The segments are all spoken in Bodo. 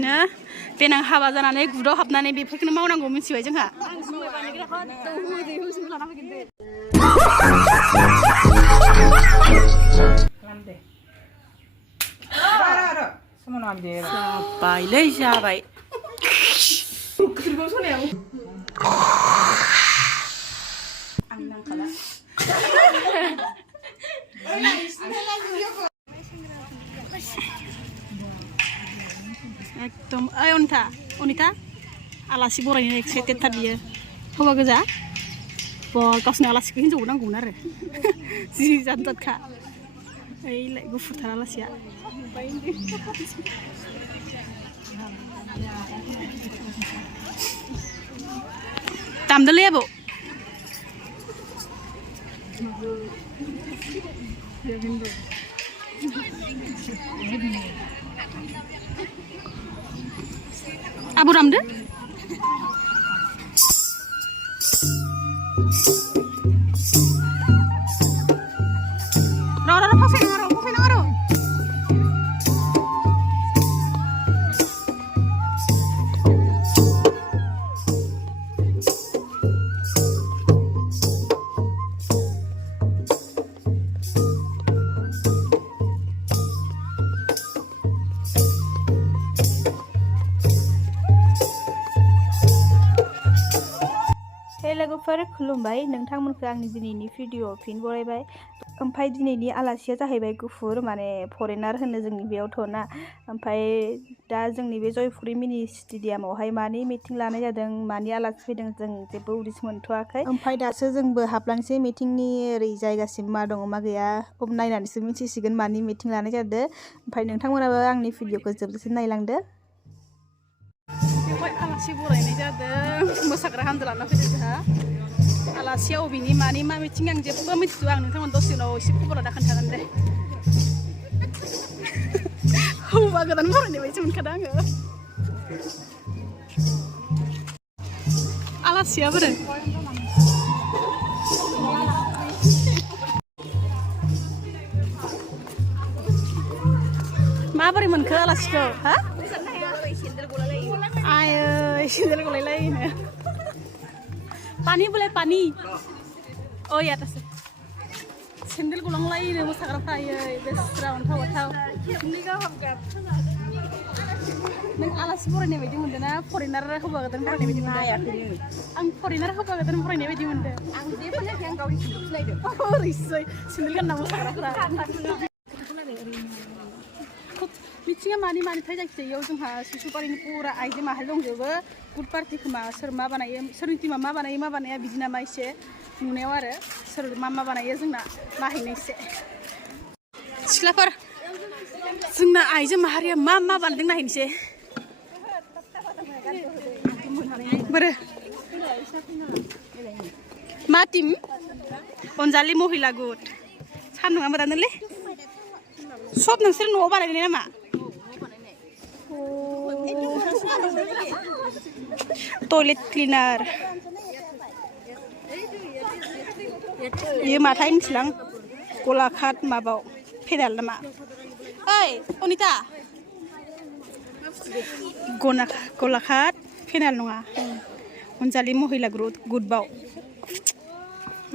गासिनो देनां हाबा जानानै गुदाव हाबनानै बेफोरखौनो मावनांगौ मिथिबाय जोंहा जाबायलै जाबाय आं नांखाला एकदम ओइ अनिता आलासि बरायनो एक्साइटेड थार बियो हौवा गोजा गावसोरनि आलासिखौ हिनजावबो नांगौमोन आरो जि जादखा ओइलाय गुफुरथार आलासिया दामदोलै आबौ आबौ दामदो लोगोफोर खुलुमबाय नोंथांमोनखौ आंनि दिनैनि भिडिअ फिन बरायबाय ओमफ्राय दिनैनि आलासिया जाहैबाय गुफुर माने फरेनार होनो जोंनि बेयावथ' ना ओमफ्राय दा जोंनि बे जयपुखुरि मिनि स्टेडियामावहाय मानि मिटिं लानाय जादों मानि आलासि फैदों जों जेबो उदिस मोनथ'वाखै ओमफ्राय दासो जोंबो हाबलांसै मिटिंनि ओरै जायगासिम मा दङ मा गैया नायनानैसो मिथिसिगोन मानि मिटिं लानाय जादों ओमफ्राय नोंथांमोनाबो आंनि भिडिअखौ जोबजासिम नायलांदो आलासि बरायनाय जादों मोसाग्रा हानजा लाना फैदों जोंहा आलासिया अबेनि मानि मा मिथिं आं जेबो मिथिया आं नोंथांमोन दसे उनाव एसे खबर दा खोन्थागोन दे हौवा गोदान बरायनाय बायदि मोनखादों आङो आलासिया बोरै माबोरै मोनखो आलासिखौ हा आयै सेन्देल गलायलायनो पानी बोले पानी ओ याद आसे सेन्देल गलांलायनो मोसाग्राफ्रा आयै बेस्रा अन्थाव अन्थाव नों आलासि बरायनाय बायदि मोनदों ना फरेनार हौवा गोदान बरायनाय बायदि मोनदों आं फरेनार हौवा गोदान बरायनाय बायदि मोनदों आं जेबो जायाखै आं गावनि सिनायदों ओरैसै सेन्देल गानना मोसाग्राफ्रा मिथिङा मानि मानिथाय जायखिजाया जोंहा सिसुपारिनि पुरा आइजो माहारि दंजोबो गुड पार्टि खोमा सोर मा बानायो सोरनि टिमा मा बानाया बिदि नामा एसे नुनायाव आरो सोर मा बानायो जोंना नायहैनायसे सिख्लाफोर जोंना आइजो माहारिया मा बानायदों नायहैनोसै बोरो मा टिम अनजालि महिला गुड सान्दुङा मोदानोलै सब नोंसोर न'आव बानायनाय नामा टयलेट क्लिनार ये माथाय मिथिलां गलाघाट माबाव फेडाल नामा ओइ अनिता गलाघाट फेडाल नङा अनजालि महिला गुडबाव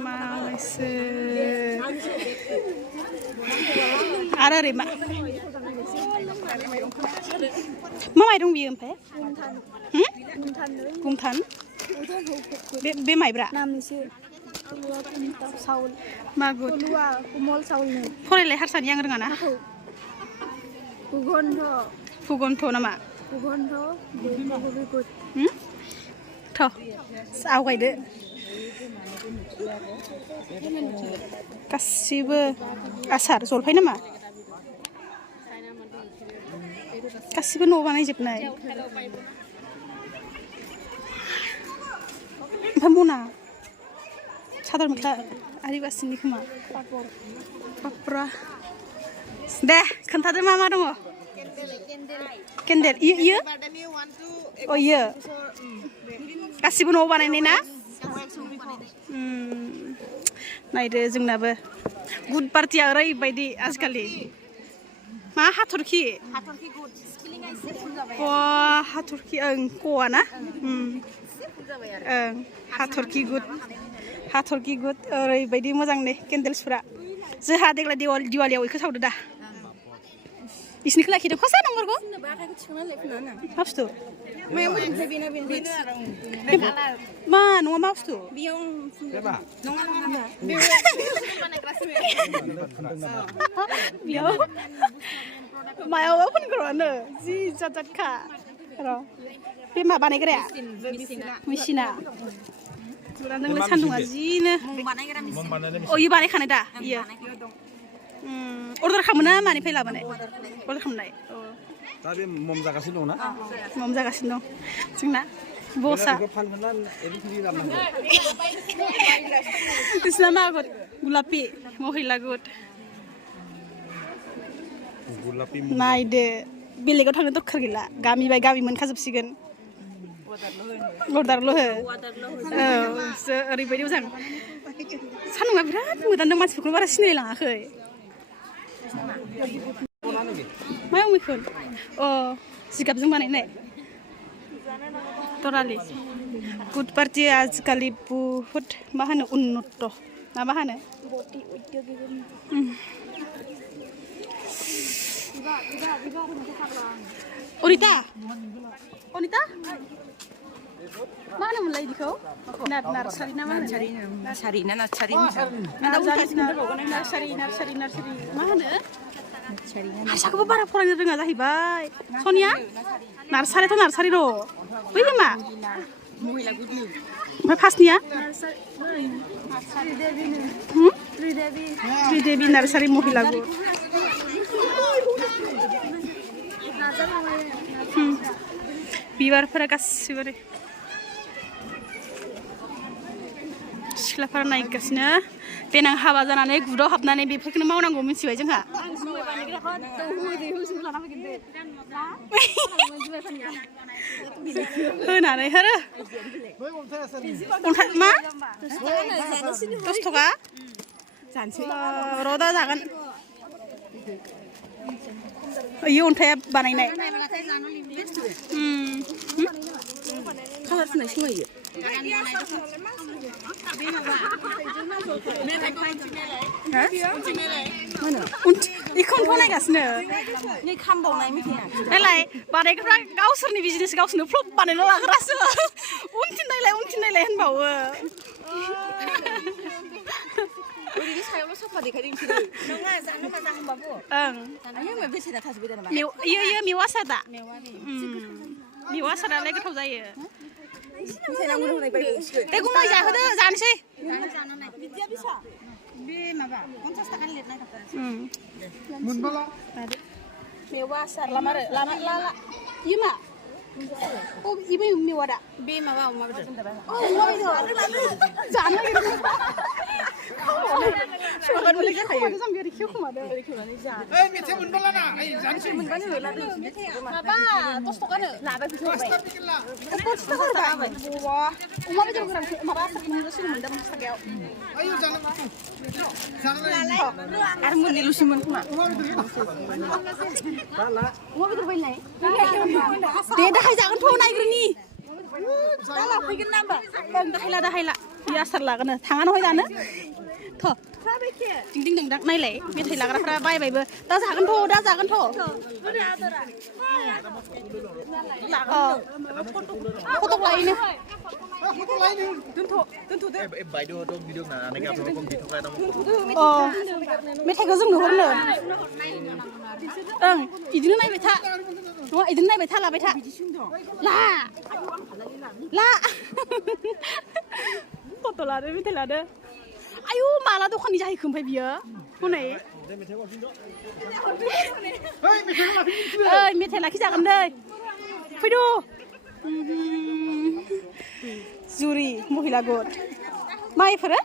मालायसो आरो ओरै मा माइरं बियो ओमफ्राय गुमथान बे माइब्रा मागुर फरायलाय हारसानि आं रोङा ना फुगन्थ नामा थ' आवगायदो गासिबो आसार जलफाय नामा गासिबो न'आव बानायजोबनाय ओमफ्राय मना सादर मेख्ला आदिबासिनि खोमा बाप्रा दे खोन्थादो मा दङ केन्डेल इयो अ इयो गासिबो न'आव बानायनाय ना नायदो जोंनाबो गुड पार्टिया ओरैबायदि आजिखालि मा हाथरखि हाथरखि क'आ ना हाथरखि गुद ओरैबायदि मोजां ने केन्डेल्सफोरा जोंहा देग्लाय दिवालियाव बेखौ सावदो दा बिसिनिखौ लाखिदो खसा नंगौ मा बुस्थु मा नङा मा बुस्थु बेयाव मायाव फुनग्रानो जि जादखा र' बे मा बानायग्राया मेसिना नोंलाय सान्दुंआ जिनो अ इयो बानायखानाय दा इयो अर्डार खालामोना मानिफ्राय लाबोनाय अर्डार खालामनाय दा बे मम जागासिनो दं ना मम जागासिनो दं जोंना बसा बिसिना मा आगर गुलापि महिला गुद नायदो बेलेगाव थांनो दरखार गैला गामि बाय गामि मोनखाजोबसिगोन अर्डारल' हो ओरैबायदि मोजां सान्दुंआ बिराद मोदानदों मानसिफोरखौ बारा सिनायलाङाखै मायाव मैखुन अ जिगाबजों बानायनाय तरालि गुड पार्टि आजिखालि बुहुद मा होनो उन्नत ना मा होनो अनिता अनिता मा होनोमोनलाय बिदिखौ नार्सारि ना मा होनो नार्सारि मा होनो हारसाखौबो बारा फरायनो रोङा जाहैबाय सनिया नार्सारियाथ' नार्सारि र' बै मा ओमफ्राय फार्स्टनिया त्रिदेबि नार्सारि महिला गुद बिबारफोरा गासिबो सिख्लाफोरा नायगासिनो देनां हाबा जानानै गुदाव हाबनानै बेफोरखौनो मावनांगौ मिथिबाय जोंहा होनानै होरो मा 10 थाखा र' दा जागोन इयो अन्थाइया बानायनाय कालार फुननाय सोलायो इखौनो बानायगासिनो नायलाय बानायग्राफ्रा गावसोरनि बिजनेस गावसोरनो फ्लप बानायना लाग्रासो उनथिं नायलाय होनबावो ओरैनो सायावल' साफा देखायदों नङा जानो मोजां होनबाबो आयो बेसेना थाजोबबाय दा नामा इयो मेवा सादा मेवा सादालाय गोथाव जायो दे गुमै जाहोदो जानोसै बे माबा 50 थाखानि लिरनाय मोनबाला मेवा आसार लामारो लामा इयो मा अ इबे मेवा दा बे माबा अमा बेदर अमा बेदर जानो नागिरदों संगान मुलि जाखायो जाम्बियारि खेव खोमादों खेवनानै जा ओइ मेथाइ मोनबाला ना ओइ जानोसै मोनबानो होला माबा 10 थाखानो लाबाय फैसा होबाय 10 थाखा होबाय अमा बेदर गोरान माबा आसार मोनगासिनो मोनदों 50 थाखायाव आयौ जानो आरो मोननैल'सोमोन खोमा अमा बेदर बायनाय दे दाहाय जागोनथ' नायग्रोनि दाला फैगोन ना होमबा दाहायला बे आसार लागोन थाङानो हय दानो थ' दिं दिं दां नायलाय मेथाइ लाग्राफ्रा बायबायबो दा जागोनथ' फटक लायनो दोनथ'दो मेथाइखौ जोंनो हरनो ओं बिदिनो नायबाय था नङा बिदिनो नायबाय था लाबाय था ला फट' लादो मेथाइ लादो आयु माला दखाननि जाहैखो ओमफ्राय बियो हनै ओइ मेथाइ लाखिजागोन दै फैदो जुरि महिला गुद मा इफोरो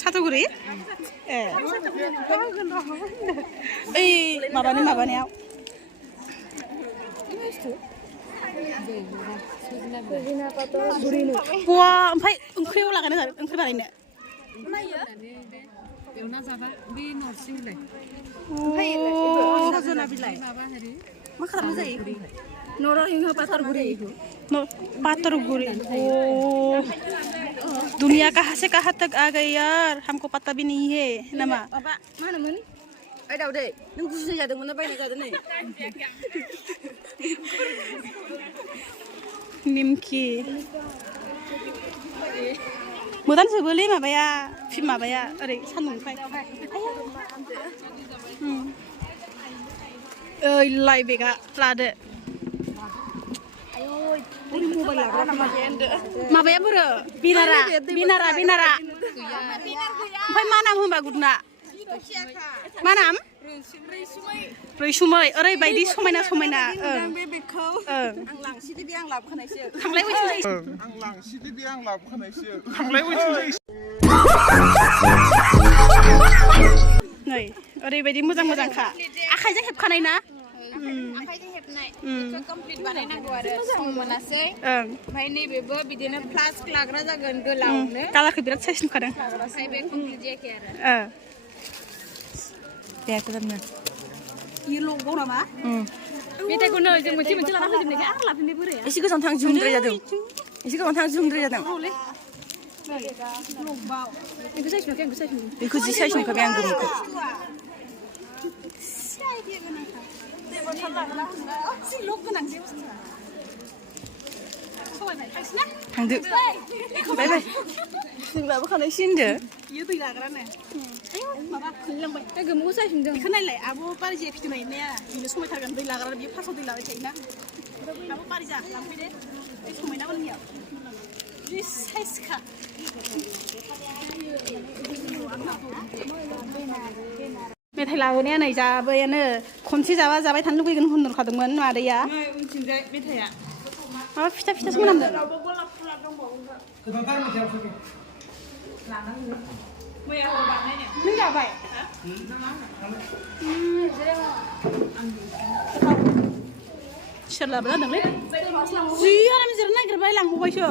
साथगुरि ए ओइ माबानायाव बवा ओमफ्राय ओंख्रियाव लागानो ओंख्रि बानायनो एवना जाबा बे नरसिं बिलाइ ओमफ्राय सजना बिलाइ माबा हेरि मा खालामनाय जायो बेखौ नरसिंह पाथरगुरि पाथरगुरी ओ दुनिया कहाँ से कहाँ तक आ गई यार हमको पता भी नहीं है नामा माबा मा होनोमोन ओइ दाउदै नों गुजुनाय जादोंमोन ना बायनाय जादों नै निमखि मोदान जोबोलै माबाया ओरै सान्दुंनिफ्राय ओइ लाइ बेगा लादो माबाया बोरो बिनारा ओमफ्राय मा नाम होनबा गुदना मा नाम रैसुमै ओरैबायदि समायना आं लांसिदि बे आं लाबोखानायसो थांलाय फैलाय नै ओरैबायदि मोजांखा आखाइजों हेबखानाय ना आखाइजों हेबनाय बेखौ कमप्लिट बानायनांगौ आरो सम मोनासै ओमफ्राय नैबेबो बिदिनो प्लास्टिक लाग्रा जागोन गोलावनो कालारखौ बिराद साइज नुखादों ओमफ्राय बे कमप्लिट जायाखै आरो दे गोदाननो ल'गाव नामा मेथाइखौ नै जों मोनसे लाना फैजोबनायखाय आरो लाफिननाय बोराया एसे गोजान थां जुमद्राय जादों बेखौ साइज नुवाखै आं साइज नुदों बेखौ जि साइज नुखाबाय आं गोमोखौ थांदो बाय जों लाबोखानायसै होनदो इयो दै लाग्रानो माबा खोलिलांबाय बे गोमोखौ साइज नुदों बेखौ नायलाय आब' बारिजा फिथोनाया बेनो समायथारगोन दै लाग्रा बियो फार्स्टआव दै लाबाय थायोना आब' बारिजा लांफैदो दै समायना मोननियाव बे साइजखा मेथाइ लाबोनाया नै जाबायानो खनसे जाबाय थानो लुगैगोन होनहरखादोंमोन मादैया उनथिंजाय मेथाइया माबा फिथासो मोनामदों नों जाबाय सोर लाबो जादोंलै जि आराम जिरायनो नागिरबाय लांबावबायसो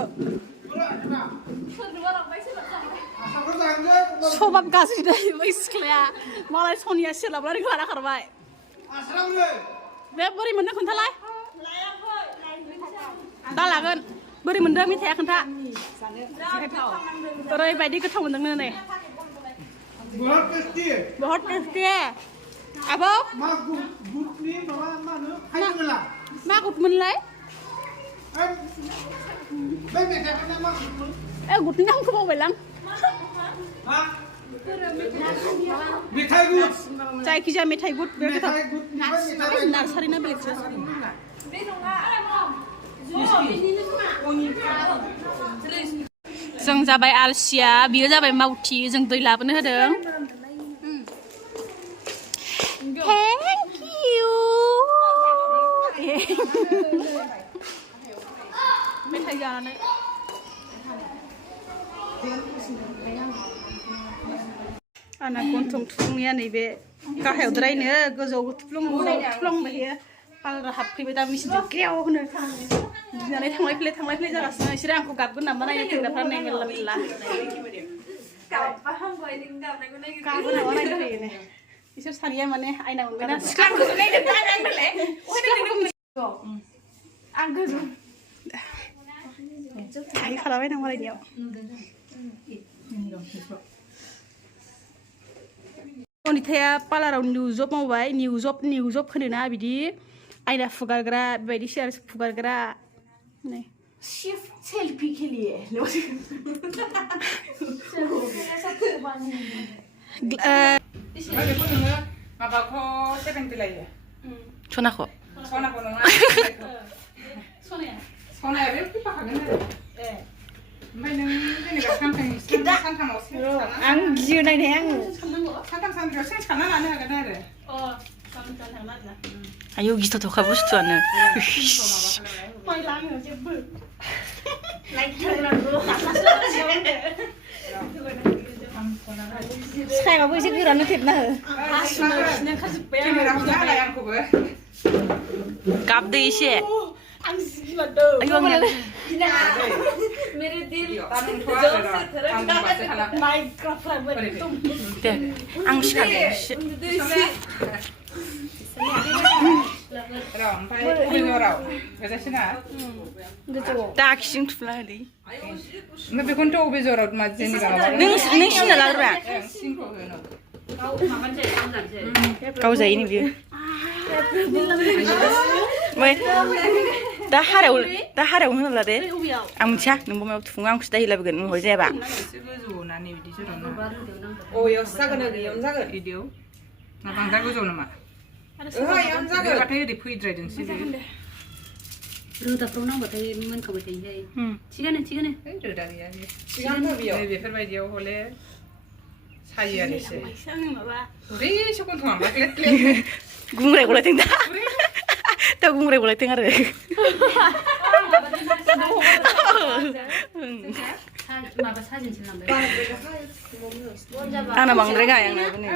सबाब गाज्रि दै बै सिख्लाया मालाय सनिया सोलाबनानै लाना खारबाय बे बोरै मोनदों खोन्थालाय दा लागोन बोरै मोनदों मेथाइया खोन्था ओरैबायदि गोथाव मोनदोंनो नै बहुत टेस्टी आब' मा गुदमोनलाय गुदनि नामखौ बावबायलां जायखिजाया मेथाइ गुद बे नार्सारि ना बेलेग जों जाबाय आलसिया बियो जाबाय मावथि जों दै लाबोनो होदों थेंक इउ मेथाइ जानानै आंना गन्थं थुफ्लुंनाया नैबे गाहायावद्रायनो गोजौआव थुफ्लुंबाय थायो पार्लार हाबफैबाय दा मेसिनजों गेव होनो गिनानै थांलाय फैलाय जागासिनो बिसोरो आंखौ गाबगोन नामा नायनो फैग्राफ्रा नै मेरला गाबो नामा नायनो फैयो ने बिसोर सानैया माने आयना मोनबाय ना आं गोजौ गारि खालामबाय दं मालायनियाव अनिताया पार्लाराव निउ जब मावबाय निउ जब होनोना बिदि आयना फुगारग्रा बेबायदि सियार फुगारग्रा नै सेल्फी के लिए माबाखौ 70 लायो सनाखौ नङा सनाया बे फैफाखागोन आरो ओमफ्राय नों जेनेबा सानथामाव आं गियो नायनाय आङो सानथाम सानब्रैयाव चेन्ज खालामना लानो हागोन आरो आयौ गिथावथावखा बुस्थुआनो सायावबो एसे गोरानो थेबना हो गाबदो एसे आं गिलांदों आयौ आंनिया मेरे दिल दे आं सिखारदों र' ओमफ्राय अबे जराव गोजासिना दाखिजों थुफ्ला होलै ओमफ्राय बेखौनोथ' अबे जराव मा जेनेबा नों सिना लाग्रा सिनखौ होनो गाव जायो नो बियो ओमफ्राय दा हारायाव होनला दे आं मिथिया नोंबो मायाव थुफुङो आंखौसो दाय लाबोगोन महय जायाबा एसे गोजौना नै बिदि जरावनो अबेयावसो जागोन बेयावनो जागोन बिदियाव ना बांद्राय गोजौ नामा ओहो यावनो जागोन बेबाथाय ओरै फैद्रायदोंसो रोदाफ्राव नांबाथाय मोनखाबाय थायोहाय थिगानो रोदा गैया थिगानो बेयाव बेफोरबायदियाव हले सायो आरो एसे गुरैसो गन्थङा मा क्लेट गुंग्राय गलायदों दा गुंग्राय गलायदों आरो माबा साजिनसो लांबाय आंना बांद्राय गाया आंनाबो नै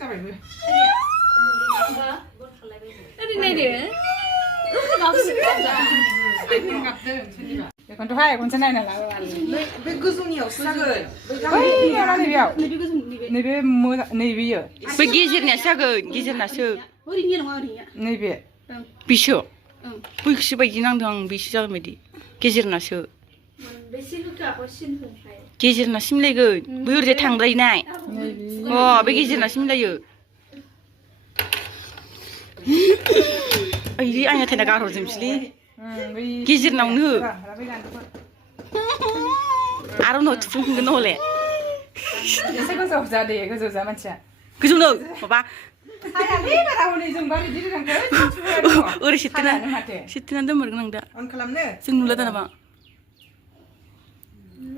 जाबायबो बेखौनोथ'हाय खनसे नायना ला बे गोजौनियावसो जागोन नैबे नैबेयो बै गेजेरनियासो जागोन गेजेरनासो नैबे बिसो बैखौसो बायदि नांदों आं बिसो जागोन बायदि गेजेरनासो गेजेरनासो मिलायगोन बै ओरैजाय थांद्रायनाय अ बे गेजेरनासो मिलायो ओइ आंना थायना गारहरजोबसैलै गेजेरनावनो आरो उनाव थुफुंफिनगोन हले एसे गोजौ जा दे गोजौ जा मानसिया गोजौनो माबा ओरै सेरथेना दोनहरगोन आं दा अन खालामनो जों नुला दानाबा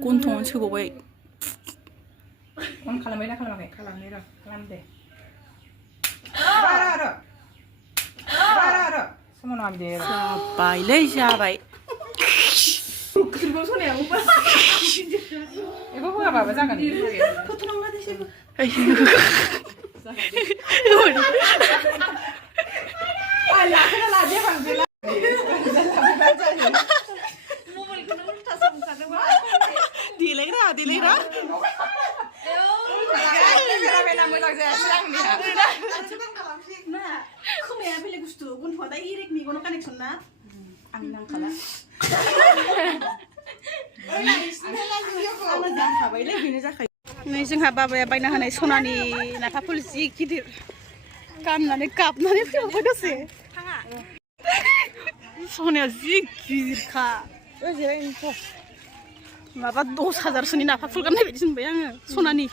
गन्थङावनो सोबावबाय अन खालामबाय ना खालामाखै खालामनो र' खालाम दे र' समाव नङा बिदि जाबायलै जाबाय बेखौ होआबाबो जागोन देलायग्रा मोजां जायासै खोमाया बेलेग बुस्थु गन्थङा दा इरेक्ट मेगनाव कानेक्सन ना आं नांखाला नै जोंहा बाबाया बायना होनाय सनानि नाफा फुल जि गिदिर गाननानै गाबनानै फैबाय दसे सनाया जि गिदिरखा माबा 10,000सोनि नाफा फुल गाननाय बायदि मोनबाय आङो सनानि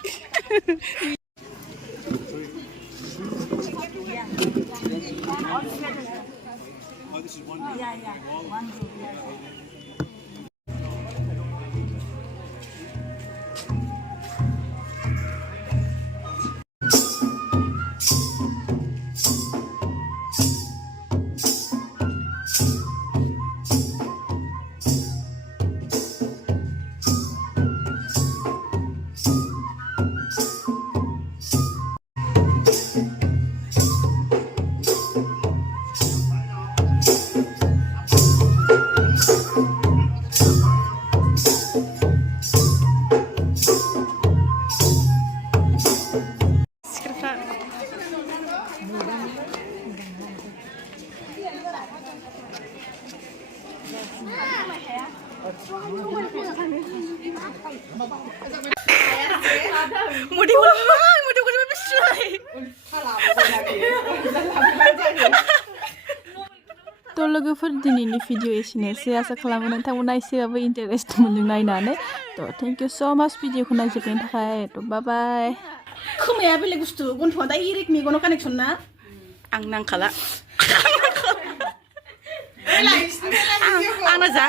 तो लोगोफोर दिनैनि भिडिअ एसेनोसै आसा खालामो नोंथांमोना एसेबाबो इन्टारेस्ट मोनदों नायनानै तो थैंक यू सो माच भिडिअखौ नायजोबनायनि थाखाय तो बाय बाय खोमाया बेलेग बुस्थु गन्थङा दा इरेक्ट मेगनाव कानेक्सन ना आं नांखाला आंना जा